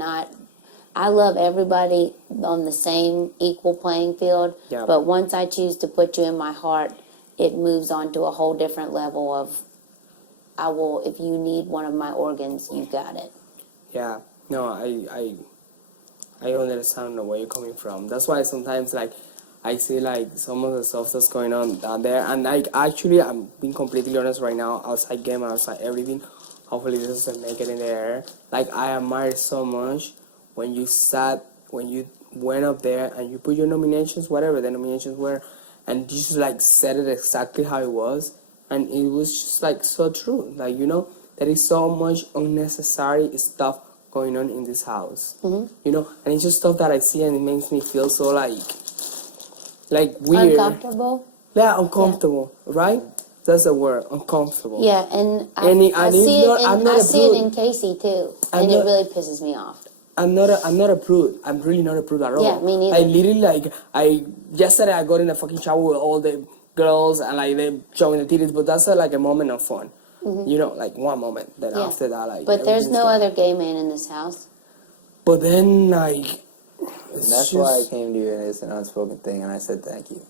not. I love everybody on the same equal playing field, Yeah. but once I choose to put you in my heart, it moves on to a whole different level of, I will, if you need one of my organs, you got it. Yeah, no, I understand where you're coming from. That's why sometimes like I see like some of the stuff that's going on down there, and like actually I'm being completely honest right now. Outside game, outside everything. Hopefully this doesn't make it in the air. Like I admire so much when you went up there and you put your nominations, whatever the nominations were, and you just like said it exactly how it was, and it was just like so true. Like there is so much unnecessary stuff going on in this house. And it's just stuff that I see and it makes me feel so like weird. Uncomfortable? Yeah, uncomfortable, right? That's the word, uncomfortable. Yeah, and I see it in Casey too, and it really pisses me off. I'm not a prude. I'm really not a prude at all. Yeah, me neither. I literally yesterday I got in a fucking shower with all the girls and like they showing the titties, but that's like a moment of fun. Like one moment. Then after that, like. But there's no other gay man in this house. But then like. And that's why I came to you and it's an unspoken thing, and I said thank you.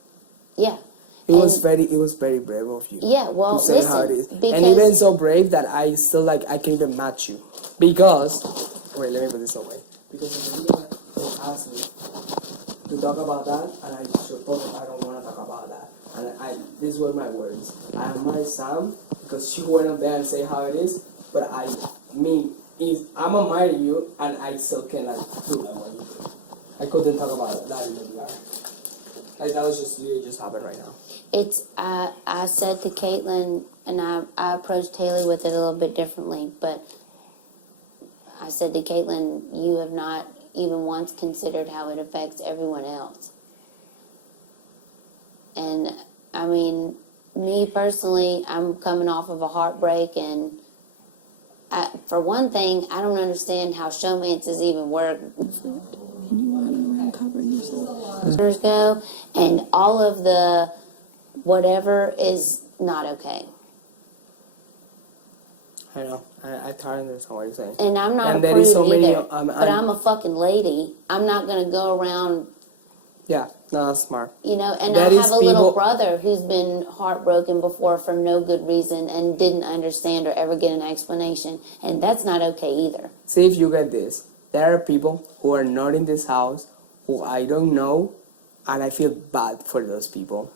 Yeah. It was very brave of you. Yeah, well, to say listen, how it is. because And even so brave that I still like I can even match you because. Wait, let me put this away. Because when they asked me to talk about that, and I told them I don't want to talk about that. And these were my words. I admire Sam because she went up there and say how it is, but if I'm admiring you and I still can like do what you do. I couldn't talk about that in the VR. Like that was just happened right now. it's I said to Caitlin, and I approached Haley with it a little bit differently, but I said to Caitlin, you have not even once considered how it affects everyone else. And I mean, me personally, I'm coming off of a heartbreak, and for one thing, I don't understand how showmances even work. Go, and all of the whatever is not okay. I know. I totally understand what you're saying. And I'm not And a there prude is so many, either, but I'm a fucking lady. I'm not going to go around. Yeah, no, that's smart. And That I is have a little people- brother who's been heartbroken before for no good reason and didn't understand or ever get an explanation. And that's not okay either. See if you get this. There are people who are not in this house who I don't know, and I feel bad for those people.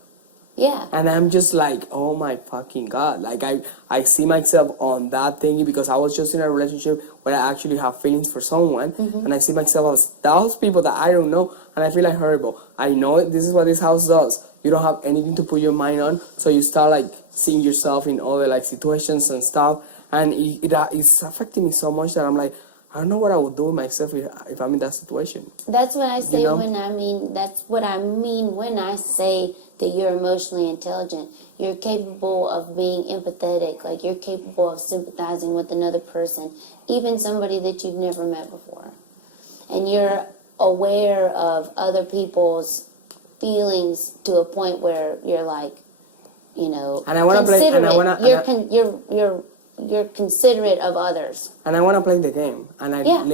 Yeah. And I'm just like, oh my fucking God. Like, I see myself on that thingy because I was just in a relationship where I actually have feelings for someone. And I see myself as those people that I don't know, and I feel like horrible. I know it, this is what this house does. You don't have anything to put your mind on, so you start like seeing yourself in other like situations and stuff. And it's affecting me so much that I'm like, I don't know what I would do with myself if I'm in that situation. That's what I say You know? that's what I mean when I say that you're emotionally intelligent. You're capable of being empathetic, like you're capable of sympathizing with another person, even somebody that you've never met before. And you're aware of other people's feelings to a point where you're like, And I want to play. And I want to. You're considerate of others. And I want to play the game. And I Yeah.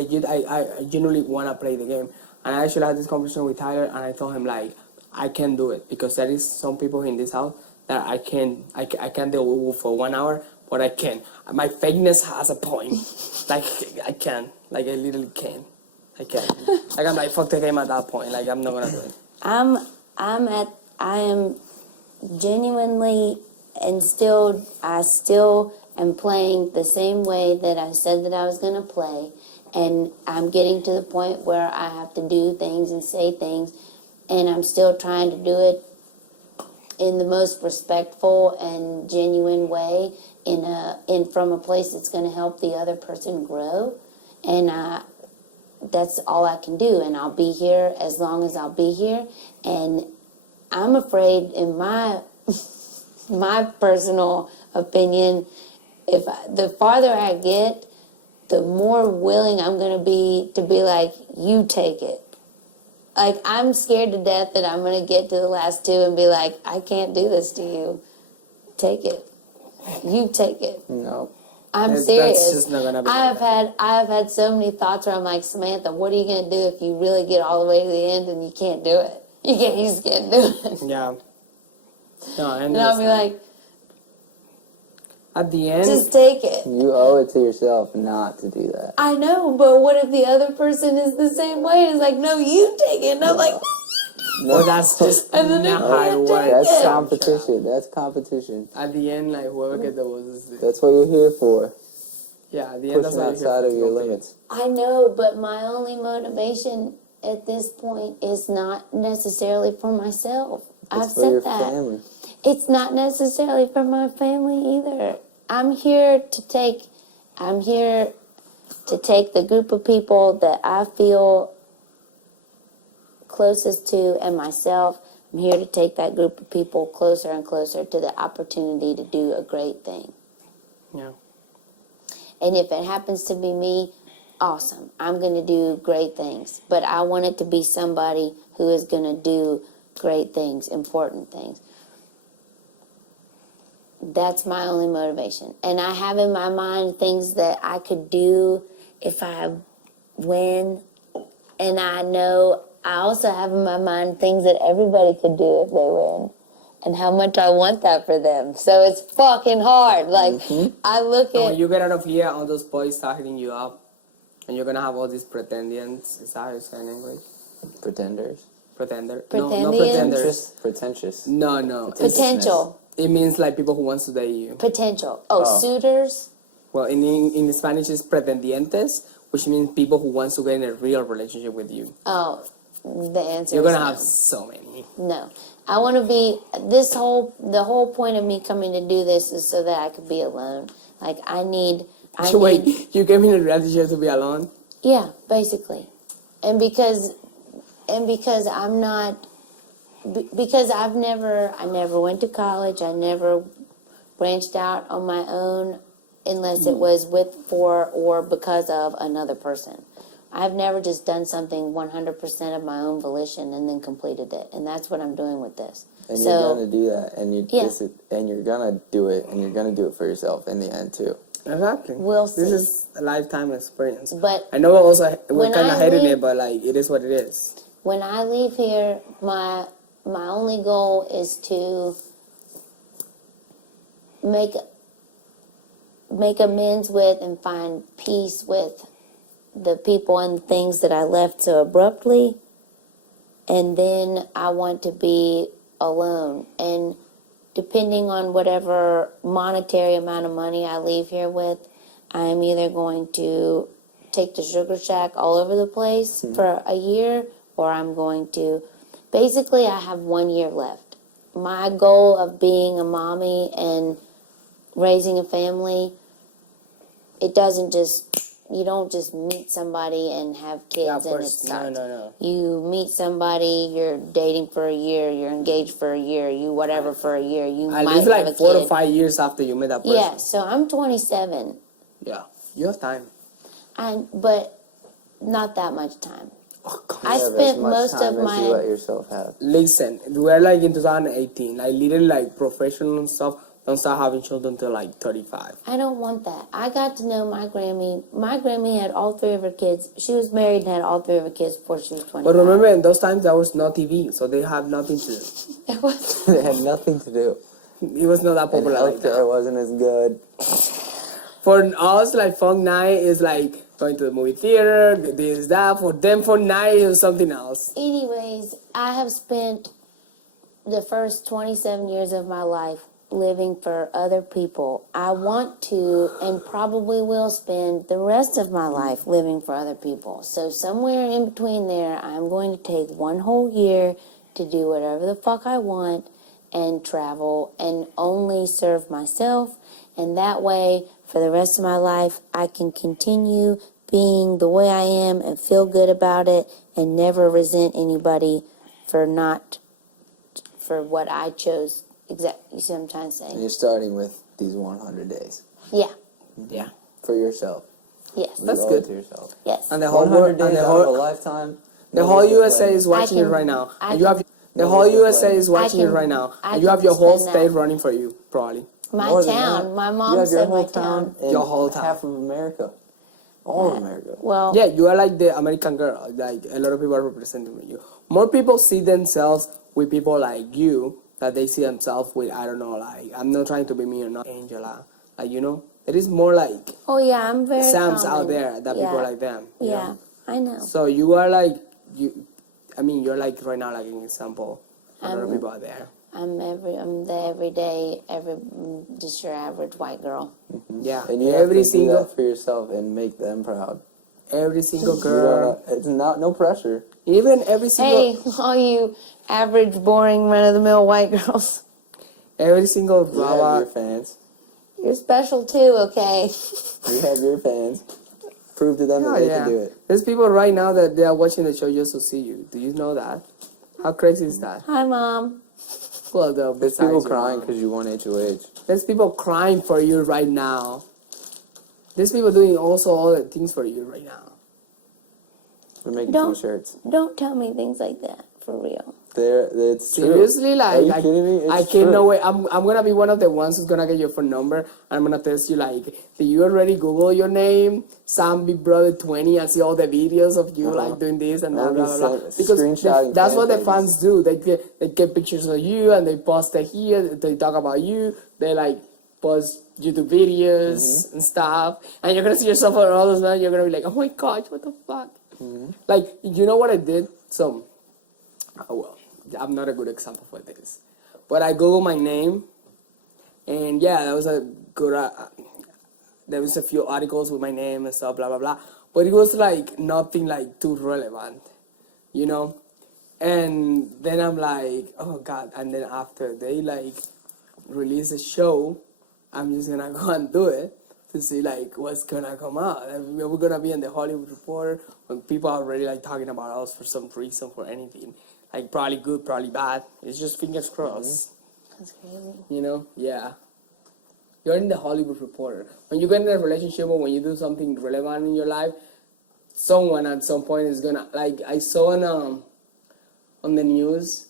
genuinely want to play the game. And I actually had this conversation with Tyler, and I told him like, I can do it because there is some people in this house that I can't deal with for 1 hour, but I can. My fakeness has a point. Like I can. Like I literally can. I can. Like I'm like fuck the game at that point. Like I'm not gonna do it. I am genuinely and I still am playing the same way that I said that I was going to play, and I'm getting to the point where I have to do things and say things, and I'm still trying to do it in the most respectful and genuine way from a place that's going to help the other person grow, and that's all I can do, and I'll be here as long as I'll be here. And I'm afraid, in my personal opinion, the farther I get, the more willing I'm going to be like, you take it. Like, I'm scared to death that I'm going to get to the last two and be like, I can't do this to you. Take it. You take it. No. I'm That's serious. just not gonna be I like have had so many thoughts where I'm like, Samantha, what are you gonna do if you really get all the way to the end and you can't do it? You just can't do it. Yeah. No, I And I'll be understand. like, At the end, just take it. You owe it to yourself not to do that. I know, but what if the other person is the same way? And it's like, no, you take it. And I'm like, well, that's just And then not they how it can't works. take That's it. competition. That's competition. At the end, like whoever gets the most is it. That's what you're here for. Yeah, at the end, that's Pushing what you're outside here of for, your to compete. limits. I know, but my only motivation at this point is not necessarily for myself. I've It's for your said that. family. It's not necessarily for my family either. I'm here to take the group of people that I feel closest to and myself. I'm here to take that group of people closer and closer to the opportunity to do a great thing. Yeah. And if it happens to be me, awesome. I'm going to do great things. But I want it to be somebody who is going to do great things, important things. That's my only motivation. And I have in my mind things that I could do if I win. And I know I also have in my mind things that everybody could do if they win. And how much I want that for them. So it's fucking hard. Like, I look And when at... you get out of here, all those boys start hitting you up, and you're gonna have all these pretendians. Is that how you say in English? Pretenders. Pretender? No, Pretendians? not pretenders. Just pretentious. No. Potential. It means like people who wants to date you. Potential. Oh. Suitors. Well, in Spanish it's pretendientes, which means people who wants to get in a real relationship with you. Oh, the answer You're is gonna no. have so many. No. I want to be, the whole point of me coming to do this is so that I could be alone. Like, I need, Wait, you came in a relationship to be alone? yeah, basically. And because I'm not, because I never went to college, I never branched out on my own unless it was with, for, or because of another person. I've never just done something 100% of my own volition and then completed it. And that's what I'm doing with this. And So- you're gonna do that, and Yeah. you're gonna do it, and you're gonna do it for yourself in the end too. Exactly. We'll This see. is a lifetime experience. But I know we're When kind of I hating leave- it, but like it is what it is. when I leave here, my only goal is to make amends with and find peace with the people and things that I left so abruptly. And then I want to be alone. And depending on whatever monetary amount of money I leave here with, I'm either going to take the Sugar Shack all over the place for a year, or I'm going to, basically I have 1 year left. My goal of being a mommy and raising a family, it doesn't just, you don't just meet somebody and have kids Yeah, of and it course. starts. No. You meet somebody, you're dating for a year, you're engaged for a year, you whatever for a year, you At might least have like a 4 kid. to 5 years after you met that person. Yeah, so I'm 27, Yeah. You have time. but not that much time. Oh, God. I You have spent as much most time of as you let my, yourself have. Listen, we're like in 2018. Like literally like professional stuff don't start having children until like 35. I don't want that. I got to know my Grammy. My Grammy had all 3 of her kids. She was married and had all 3 of her kids before she was 25. But remember, in those times there was no TV, so they have nothing to do. It was, They had nothing to do. It was not that And popular like healthcare that. wasn't as good. For us, like funk night is like going to the movie theater, this, that. For them, for night is something else. anyways, I have spent the first 27 years of my life living for other people. I want to and probably will spend the rest of my life living for other people. So somewhere in between there, I'm going to take 1 whole year to do whatever the fuck I want and travel and only serve myself. And that way, for the rest of my life, I can continue being the way I am and feel good about it and never resent anybody for what I chose. Exactly. You see what I'm trying to say? And you're starting with these 100 days Yeah. Yeah. for yourself. Yes. You That's owe good. it to yourself. Yes. And the whole 100 world, days and the out of a whole, lifetime. the no whole discipline. USA is watching I it can- right now. I And you have can- the No whole discipline. USA is watching it can- right now. I And you have can your whole spend state that. running for you, probably. My More than town. that. My You mom have your said whole my town. and Your whole town. half of America. All of America. Well, Yeah, you are like the American girl. Like a lot of people are representing you. More people see themselves with people like you that they see themselves with. I don't know. Like I'm not trying to be mean or not, Angela. Like it is more like oh yeah, I'm very Sam's common. out there that people Yeah. like them. you Yeah, know? I know. So you are like you. I mean, you're like right now like an example. A lot of people out there. I'm the everyday, just your average white girl. Yeah, And you every have to do single that for yourself and make them proud. every single You girl, don't, it's no pressure. even every single Hey, all you average, boring, run-of-the-mill white girls, every single You have your robot. fans. you're special too, okay? You have your fans. Prove to them Oh, that they yeah. can do it. There's people right now that they are watching the show just to see you. Do you know that? How crazy is that? Hi, Mom. Well, There's people crying because you won HOH. There's people crying for you right now. There's people doing also all the things for you right now. We're making Don't- t-shirts. Don't tell me things like that, for real. It's true. Seriously, like Are you kidding me? It's I can't true. no way. I'm gonna be one of the ones who's gonna get your phone number and I'm gonna text you like, do you already Google your name, Sam Big Brother 20, and see all the videos of you like doing this and that, I'll be blah blah blah. sent- Because screenshotting that's what the fan fans do. They get pictures of you and they post it here. They talk about you. They like post YouTube videos and stuff. And you're gonna see yourself on all those, man. You're gonna be like, oh my gosh, what the fuck? Like, you know what I did? So, well, I'm not a good example for this, but I Googled my name, and yeah, that was a good. There was a few articles with my name and stuff, blah blah blah. But it was like nothing like too relevant, you know. And then I'm like, oh god. And then after they like release a show, I'm just gonna go and do it to see like what's gonna come out. And we're gonna be in the Hollywood Reporter when people are already like talking about us for some reason, for anything. Like probably good, probably bad. It's just fingers crossed. That's crazy. You know? Yeah. You're in the Hollywood Reporter. When you get in a relationship or when you do something relevant in your life, someone at some point is gonna like. I saw on the news,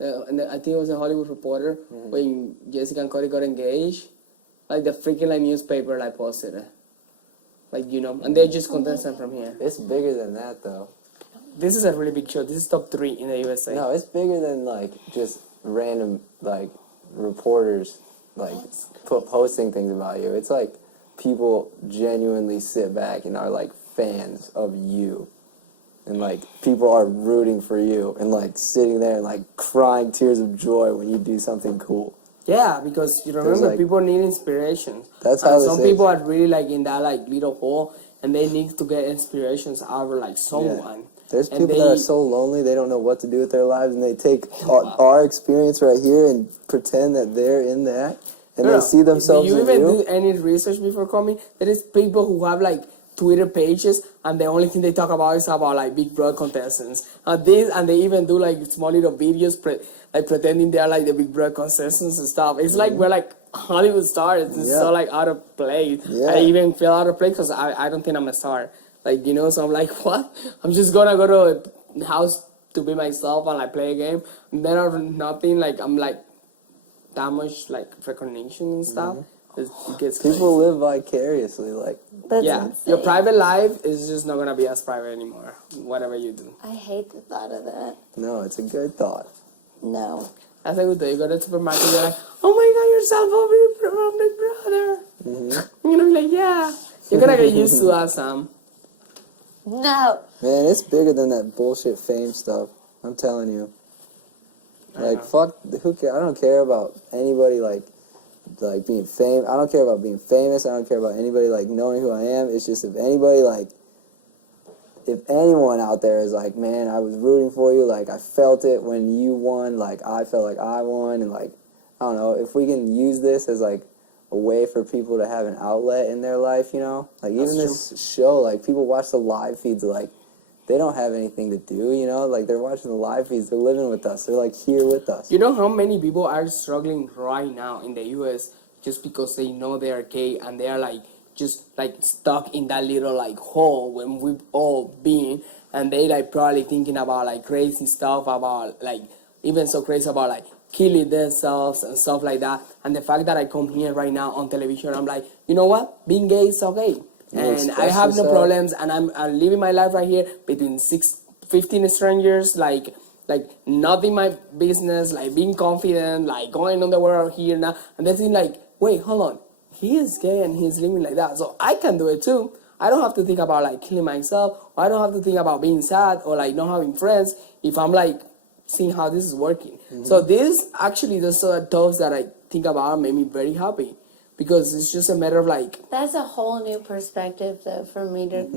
I think it was a Hollywood Reporter when Jessica and Cody got engaged. Like the freaking like newspaper like posted it. Like and they're just contestant from here. It's bigger than that, though. This is a really big show. This is top 3 in the USA. No, it's bigger than like just random like reporters like posting things about you. It's like people genuinely sit back and are like fans of you, and like people are rooting for you and like sitting there and like crying tears of joy when you do something cool. Yeah, because you remember like- people need inspiration. That's And how this some is. people are really like in that like little hole, and they need to get inspirations out of like someone. There's And people that are so lonely they don't know what to do with their lives, and they take our experience right here and pretend that they're in that, and they see themselves Do you in even you. do any research before coming? There is people who have like Twitter pages, and the only thing they talk about is about like Big Brother contestants. And they even do like small little videos, like pretending they are like the Big Brother contestants and stuff. It's like we're like Hollywood stars. It's Yeah. so like out of place. Yeah. I even feel out of place because I don't think I'm a star. Like so I'm like, what? I'm just gonna go to a house to be myself and like play a game. And then I'm nothing like I'm like that much like recognition and stuff. It gets People crazy. live vicariously, like That's Yeah, insane. your private life is just not gonna be as private anymore. Whatever you do, I hate the thought of that. no, it's a good thought. No. that's a good thing. You go to the supermarket, you're like, oh my god, you're Salvo from Big Brother. You're gonna be like, yeah. You're gonna get used to that, Sam. No. Man, it's bigger than that bullshit fame stuff. I'm telling you. Like fuck, who care? I don't care about anybody like being famous. I don't care about being famous. I don't care about anybody like knowing who I am. It's just if anyone out there is like, man, I was rooting for you. Like I felt it when you won. Like I felt like I won, and like I don't know if we can use this as like a way for people to have an outlet in their life. Like even That's this show, like people watch the live feeds, like they don't have anything to do. Like they're watching the live feeds. They're living with us. They're like here with us. You know how many people are struggling right now in the US just because they know they are gay and they are like just like stuck in that little like hole when we've all been, and they like probably thinking about like crazy stuff about like even so crazy about like killing themselves and stuff like that. And the fact that I come here right now on television, I'm like, you know what? Being gay is okay. And I express have no yourself. problems, and I'm living my life right here between 15 strangers, like nothing my business, like being confident, like going on the world here now, and they think like, wait, hold on, he is gay and he's living like that, so I can do it too. I don't have to think about like killing myself, or I don't have to think about being sad or like not having friends if I'm like seeing how this is working. So this actually, the sort of thoughts that I think about made me very happy, because it's just a matter of like, That's a whole new perspective, though, for me to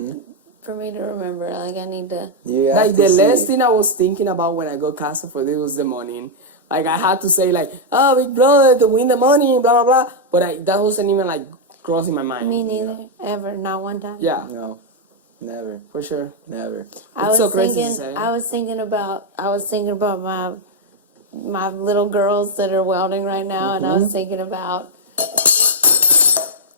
remember. Like, I need to. You have like to the last see. thing I was thinking about when I got casted for this was the money. Like I had to say like, oh, Big Brother to win the money, blah blah blah. But that wasn't even like crossing my mind. Me neither. Ever. Not one time. Yeah, No, never, for sure. never. I It's was so crazy to thinking. say. I was thinking about my little girls that are welding right now, and I was thinking about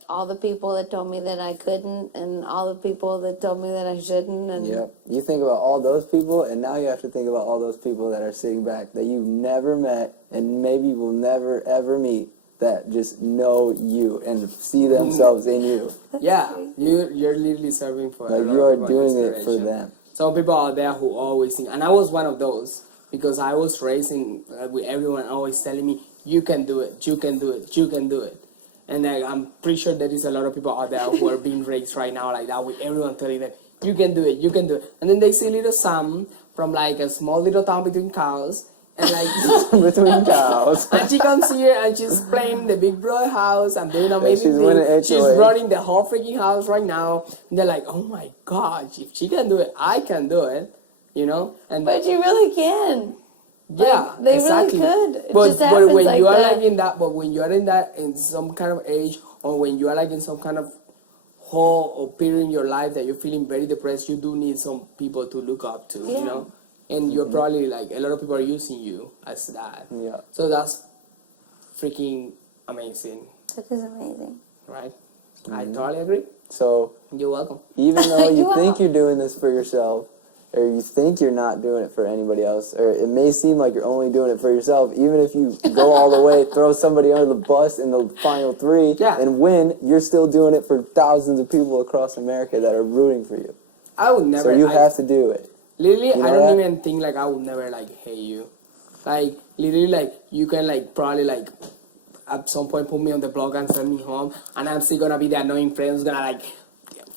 all the people that told me that I couldn't, and all the people that told me that I shouldn't, and Yep. You think about all those people, and now you have to think about all those people that are sitting back that you've never met and maybe will never ever meet, that just know you and see themselves in you. Yeah, you're literally serving for. a Like lot you of are people doing it for inspiration. them. Some people out there who always think, and I was one of those, because I was raising with everyone always telling me, you can do it, you can do it, you can do it. And I'm pretty sure there is a lot of people out there who are being raised right now like that, with everyone telling them, you can do it, you can do it. And then they see little Sam from like a small little town between cows, and like, Between cows. and she comes here and she's playing the Big Brother house and doing amazing she's winning things. She's HOA. running the whole freaking house right now. And they're like, oh my gosh, if she can do it, I can do it. You know? And but you really can. yeah, they exactly. really could. It But just happens when like you are that. like in that, but when you are in that, in some kind of age, or when you are like in some kind of hole or period in your life that you're feeling very depressed, you do need some people to look up to. Yeah. You know? And you're probably like, a lot of people are using you as that. Yeah. So that's freaking amazing, That is amazing. right? I totally agree. So You're welcome. even though you You think are. you're doing this for yourself, or you think you're not doing it for anybody else, or it may seem like you're only doing it for yourself, even if you go all the way, throw somebody under the bus in the final three, Yeah. and win, you're still doing it for thousands of people across America that are rooting for you. I would never. So you I, have to do it. literally, You I know don't that? even think like I would never like hate you. Like literally, like you can like probably like at some point put me on the block and send me home, and I'm still gonna be the annoying friend who's gonna like,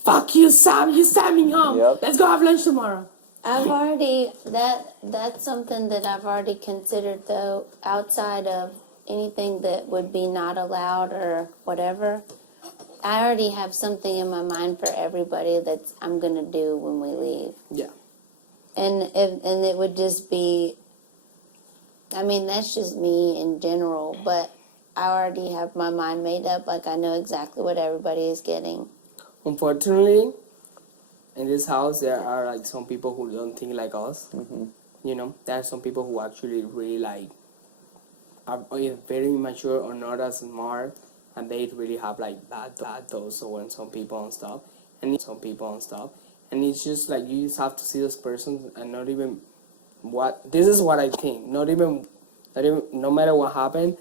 fuck you, Sam, you sent me home. Yep. Let's go have lunch tomorrow. I've already that's something that I've already considered, though, outside of anything that would be not allowed or whatever. I already have something in my mind for everybody that I'm gonna do when we leave, Yeah. and it would just be. I mean, that's just me in general, but I already have my mind made up. Like, I know exactly what everybody is getting. Unfortunately, in this house there are like some people who don't think like us. You know, there are some people who actually really like are either very immature or not as smart, and they really have like bad thoughts on some people and stuff, and it's just like you just have to see this person and not even what this is what I think. Not even no matter what happened.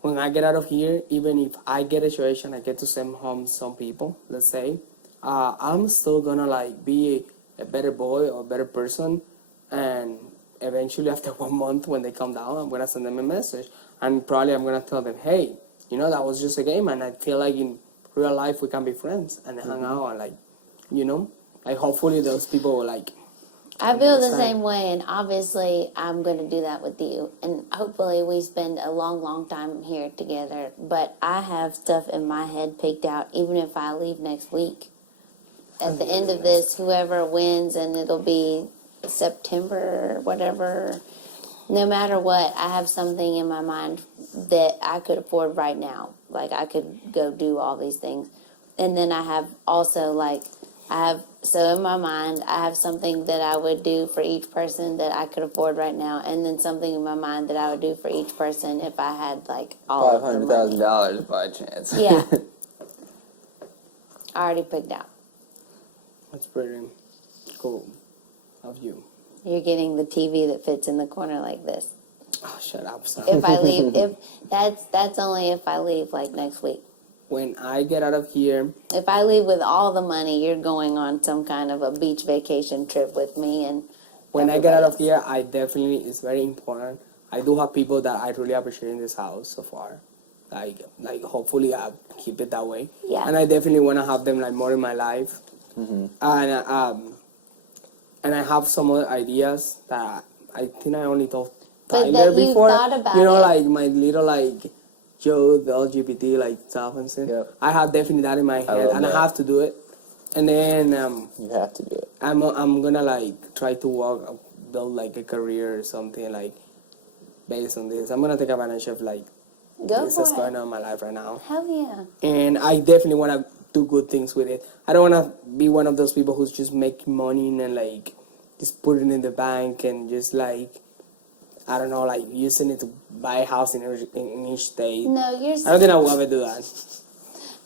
When I get out of here, even if I get a situation, I get to send home some people, let's say, I'm still gonna like be a better boy or a better person, and eventually after 1 month when they come down, I'm gonna send them a message, and probably I'm gonna tell them, hey, you know, that was just a game, and I feel like in real life we can be friends and hang out and like, you know, like hopefully those people will like. I feel the Understand. same way, and obviously I'm going to do that with you, and hopefully we spend a long, long time here together, but I have stuff in my head picked out, even if I leave next week. At the end of this, whoever wins, and it'll be September or whatever, no matter what, I have something in my mind that I could afford right now. Like, I could go do all these things. And then I have also, like, so in my mind, I have something that I would do for each person that I could afford right now, and then something in my mind that I would do for each person if I had, like, all of the money. $500,000 by chance. Yeah. I already picked out. That's pretty cool of you. You're getting the TV that fits in the corner like this. Oh, shut up, son. If I leave, if that's only if I leave like next week. When I get out of here, If I leave with all the money, you're going on some kind of a beach vacation trip with me and when I get out of everybody here, I definitely, it's very important. I do have people that I really appreciate in this house so far. Like hopefully I keep it that way. Yeah. And I definitely want to have them like more in my life. And I have some other ideas that I think I only told But Tyler that you before. thought about you know, it. like my little like Joe, the LGBT like stuff and stuff. Yep. I have definitely that in my head, love and that. I have to do it. And then You have to do it. I'm gonna like try to build like a career or something like based on this. I'm gonna take advantage of like go this for that's it. going on in my life right now, Hell yeah. and I definitely want to do good things with it. I don't want to be one of those people who's just making money and like just put it in the bank and just like I don't know, like using it to buy a house in each state. No, you're. I don't think I will ever do that.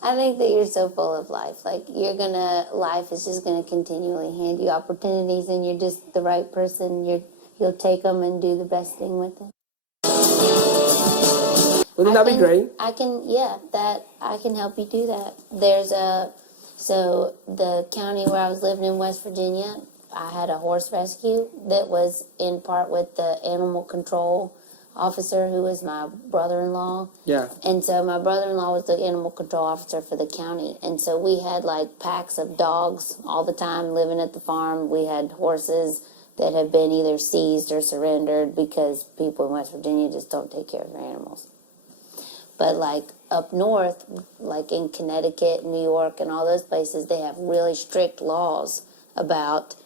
I think that you're so full of life. Like life is just gonna continually hand you opportunities, and you're just the right person. You'll take them and do the best thing with it. Wouldn't that be great? I can help you do that. So the county where I was living in West Virginia, I had a horse rescue that was in part with the animal control officer who was my brother-in-law. Yeah. And so my brother-in-law was the animal control officer for the county. And so we had like packs of dogs all the time living at the farm. We had horses that have been either seized or surrendered because people in West Virginia just don't take care of their animals. But like up north, like in Connecticut, New York, and all those places, they have really strict laws about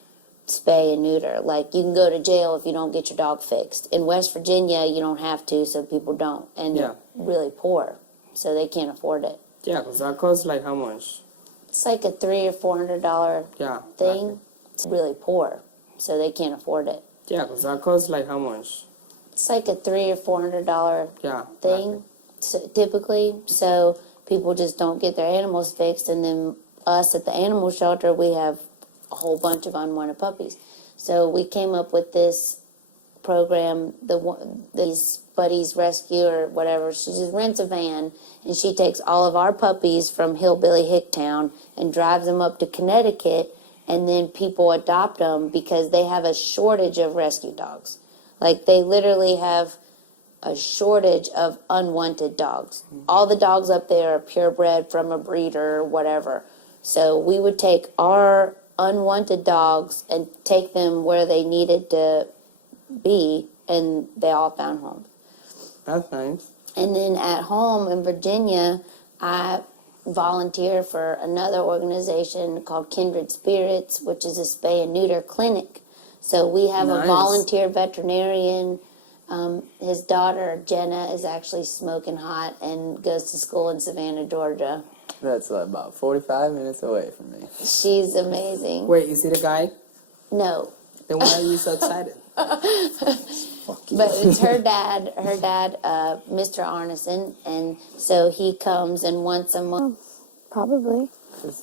spay and neuter. Like you can go to jail if you don't get your dog fixed. In West Virginia, you don't have to, so people don't. And Yeah. they're really poor, so they can't afford it. Yeah, because that costs like how much? It's like a $300 or $400 Yeah. thing. It's really poor, so they can't afford it. Yeah, because that costs like how much? It's like a $300 or $400 Yeah. thing, so, typically. So people just don't get their animals fixed, and then us at the animal shelter, we have a whole bunch of unwanted puppies. So we came up with this program, these Buddies Rescue or whatever. She just rents a van, and she takes all of our puppies from Hillbilly Hicktown and drives them up to Connecticut, and then people adopt them because they have a shortage of rescue dogs. Like they literally have a shortage of unwanted dogs. All the dogs up there are purebred from a breeder or whatever. So we would take our unwanted dogs and take them where they needed to be, and they all found homes. That's nice. And then at home in Virginia, I volunteer for another organization called Kindred Spirits, which is a spay and neuter clinic. So we have a Nice. volunteer veterinarian. His daughter, Jenna, is actually smoking hot and goes to school in Savannah, Georgia. That's like about 45 minutes away from me. She's amazing. Wait, is it a guy? No, Then why are you so excited? Fuck you. but it's her dad, Mr. Arneson, and so he comes and once a month. Probably. It's